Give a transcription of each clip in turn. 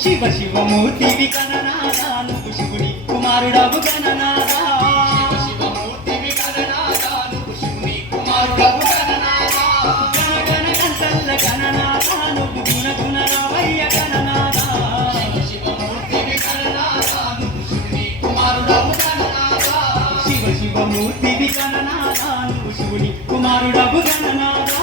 శివ శివమూర్తివి గణనాథా నువ్వు శివుని కుమారుడవు గణనాథా శివ శివమూర్తివి గణనాథా నువ్వు శివుని కుమారుడవు గణనాథా గణ గణ గంటల్ల గణనాథా నువ్వు గుణ గుణ రావయ్య గణనాథా శివ శివమూర్తివి గణనాథా నువ్వు శివుని కుమారుడవు గణనాథా శివ శివమూర్తివి గణనాథా నువ్వు శివుని కుమారుడవు గణనాథా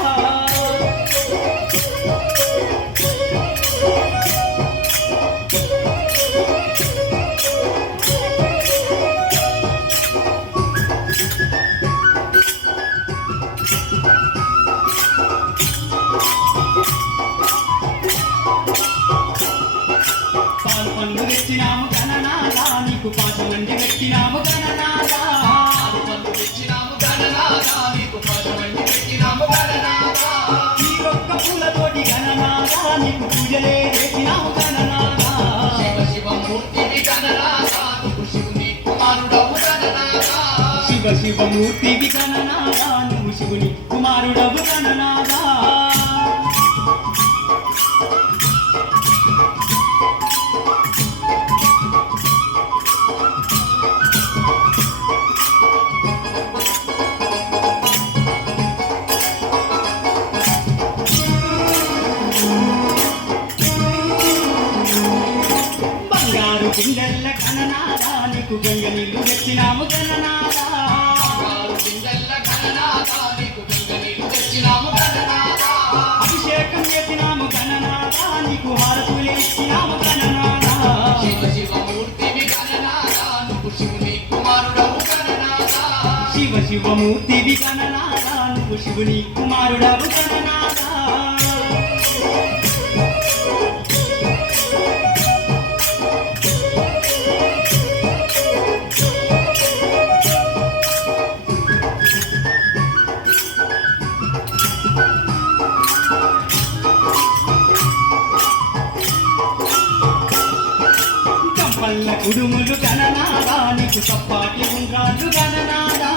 పాలు పండ్లు తెచ్చినాము గణనాథా నీకు పాశమండి పెట్టినాము గణనాథా పాలు పండ్లు తెచ్చినాము గణనాథా నీకు పాశమండి పెట్టినాము గణనాథా ఈ ఒక్క పూలతోటి గణనాథా నీకు పూజలే చేసినాము గణనాథా శివ శివమూర్తివి గణనాథా నువ్వు శివుని కుమారుడవు గణనాథా శివ శివమూర్తివి గణనాథా నువ్వు శివుని కుమారుడవు గణనాథా బంగారు పిండెల్ల గణనాథా నీకు గంగ నీళ్లు తెచ్చినాము గణనాథా బంగారు బిందెల్ల గణనాథా నీకు గంగ నీళ్లు తెచ్చినాము గణనాథా అభిషేకం చేసినాము గణనాథా నీకు హారతులు ఇచ్చినాము గణనాథా శివ శివమూర్తివి గణనాథా నువ్వు శివుని కుమారుడవు గణనాథా శివ శివమూర్తివి గణనాథా నువ్వు శివుని కుమారుడవు గణనాథా కంపల్ల కుడుములు గణనాథా నీకు సప్పాటి ఉండ్రాళ్ళు గణనాథా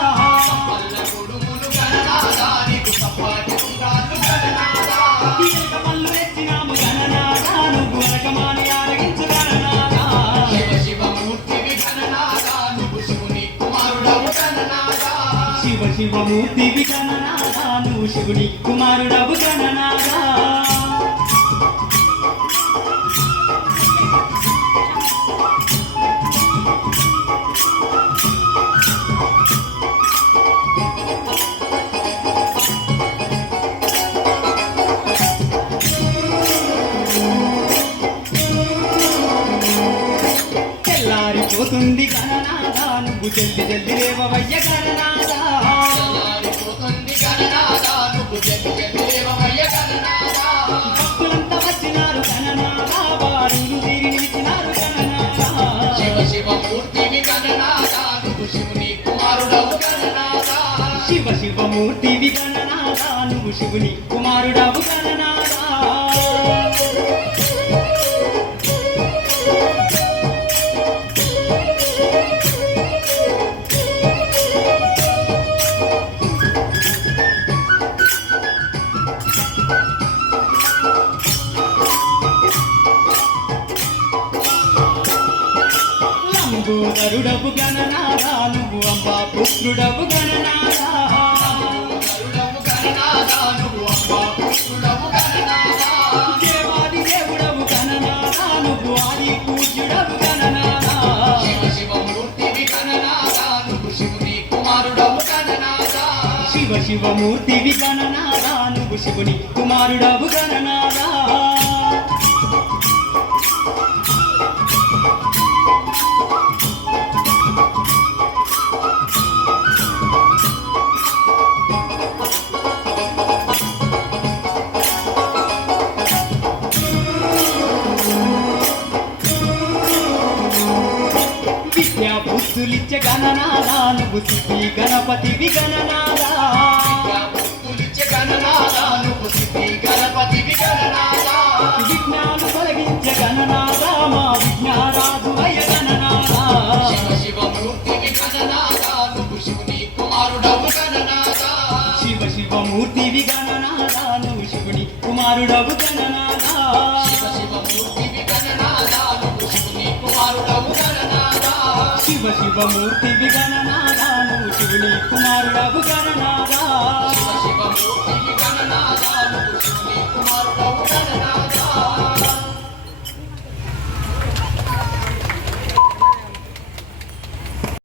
పల్ల కొడుములు గణనాథా నీకు సప్పాటి ఉండ్రాళ్ళు గణనాథా తీయక పళ్ళు తెచ్చినాము గణనాథా నువ్వు అనకమాని ఆరగించు గణనాథా శివ శివమూర్తివి గణనాథా నువ్వు శివుని కుమారుడవు గణనాథా శివ శివమూర్తివి గణనాథా నువ్వు శివుని కుమారుడవు గణనాథా తెల్లారిపోతుంది గణనాథా నువ్వు జల్ది జల్ది రేవవయ్య గణనాథా తెల్లారిపోతుంది గణనాథా నువ్వు జల్ది జల్ది లేవవయ్య గణనాథా భక్తులంతా వచ్చినారు గణనాథా వారులు తీరి నిలిచినారు గణనాథా శివ శివమూర్తివి గణనాథా నువ్వు శివుని కుమారుడవు గణనాథా శివ శివమూర్తివి గణనాథా నువ్వు శివుని కుమారుడవు గణనాథా లంబోదరుడవు గణనాథా నువ్వు అంబా పుత్రుడవు గణనాథా గరుడవు గణనాథా నువ్వు అమ్మా పుత్రుడవు గణనాథా దేవాది దేవుడవు గణనాథా నువ్వు ఆది పూజ్యుడవు గణనాథా శివ శివమూర్తివి గణనాథా నువ్వు శివుని కుమారుడవు గణనాథా శివ శివమూర్తివి గణనాథా నువ్వు శివుని కుమారుడవు గణనాథా విద్యా బుద్ధులిచ్చే గణనాథా నువ్వు సిద్ధి గణపతివి గణనాథా పుత్రులిచ్చే గణనాథా నువ్వు సిద్ధి గణపతివి గణనాథా విఘ్నాలు తొలగించే గణనాథా మా విఘ్నారాజు అయ్య గణనాథా శివ శివమూర్తివి గణనాథా నువ్వు శివుని కుమారుడవు గణనాథా శివ శివమూర్తివి గణనాథా నువ్వు శివుని కుమారుడవు గణనాథా శివ శివమూర్తివి గణనాథా శివ శివమూర్తివి గణనాదా నువ్వు శివుని కుమారుడవు గణనాదా